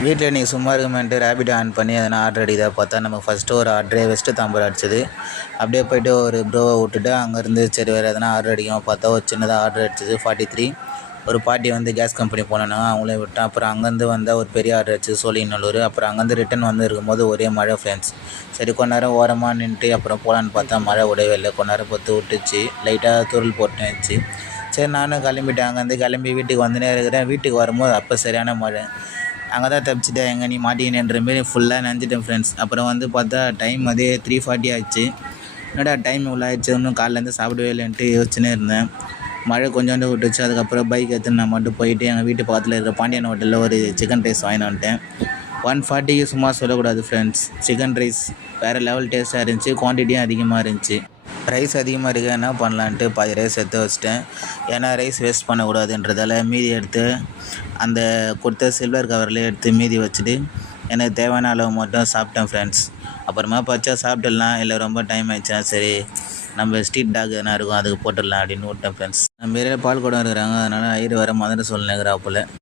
வீட்டில் இன்றைக்கி சும்மா இருக்குமேன்ட்டு ரேபிடோ ஆன் பண்ணி எதனா ஆர்டர் அடிக்கிறதா பார்த்தா நமக்கு ஃபஸ்ட்டு ஒரு ஆர்டரே வெஸ்ட்டு தாம்பரம் அடிச்சது. அப்படியே போய்ட்டு ஒரு ப்ரோவை விட்டுட்டு அங்கேருந்து சரி வேறு எதனா ஆர்டர் அடிக்காமல் பார்த்தா ஒரு சின்னதாக ஆர்டர் அடிச்சது 43. ஒரு பாட்டி வந்து கேஸ் கம்பெனி போனேன்னா அவங்களே விட்டேன். அப்புறம் அங்கேருந்து வந்தால் ஒரு பெரிய ஆர்டர் அடிச்சது சோழிங்கநல்லூர். அப்புறம் அங்கேருந்து ரிட்டன் வந்து இருக்கும்போது ஒரே மழை ஃப்ரெண்ட்ஸ். சரி கொஞ்ச நேரம் ஓரமாக நின்றுட்டு அப்புறம் போகலான்னு பார்த்தா மழை விடவே இல்லை. கொஞ்ச நேரம் பொறுத்து விட்டுச்சு, லைட்டாக தூரல் போட்டுச்சு. சரி நானும் கிளம்பிட்டேன். அங்கேருந்து கிளம்பி வீட்டுக்கு வந்துனே இருக்கிறேன். வீட்டுக்கு வரும்போது அப்போ சரியான மழை. அங்கே தான் தப்பிச்சிட்டேன், எங்கே நீ மாட்டிக்கினேன்ற மாரி ஃபுல்லாக நினச்சிட்டேன் ஃப்ரெண்ட்ஸ். அப்புறம் வந்து பார்த்தா டைம் அதே 3:40 ஆச்சு. என்னடா டைம் இவ்வளோ ஆயிடுச்சு, இன்னும் காலையிலேருந்து சாப்பிடவே இல்லைன்ட்டு யோசிச்சுனே இருந்தேன். மழை கொஞ்சோண்டு விட்டுச்சு. அதுக்கப்புறம் பைக் எடுத்துன்னு நான் மட்டும் போயிட்டு எங்கள் வீட்டு பக்கத்தில் இருக்கிற பாண்டியன் ஹோட்டலில் ஒரு சிக்கன் ரைஸ் வாங்கிட்டு வந்துட்டேன். 140க்கு சும்மா சொல்லக்கூடாது ஃப்ரெண்ட்ஸ். சிக்கன் ரைஸ் வேறு லெவல் டேஸ்ட்டாக இருந்துச்சு, குவான்டிட்டியும் அதிகமாக இருந்துச்சு. ரைஸ் அதிகமாக இருக்க என்ன பண்ணலான்ட்டு பாதி ரைஸ் எடுத்து வச்சிட்டேன். ஏன்னா ரைஸ் வேஸ்ட் பண்ணக்கூடாதுன்றதால மீதி எடுத்து அந்த கொடுத்த சில்வர் கவர்லேயே எடுத்து மீதி வச்சுட்டு எனக்கு தேவையான அளவு மட்டும் சாப்பிட்டேன் ஃப்ரெண்ட்ஸ். அப்புறமா பச்சா சாப்பிட்டுடலாம், இல்லை ரொம்ப டைம் ஆயிடுச்சுன்னா சரி நம்ம ஸ்ட்ரீட் டாக் எதனா இருக்கும் அதுக்கு போட்டுடலாம் அப்படின்னு விட்டேன் ஃப்ரெண்ட்ஸ். நம்ம ஏரியாவில் பால் குடம் இருக்கிறாங்க, அதனால் ஐயர் வர மதுரை சொல்லுங்கிறா போல்.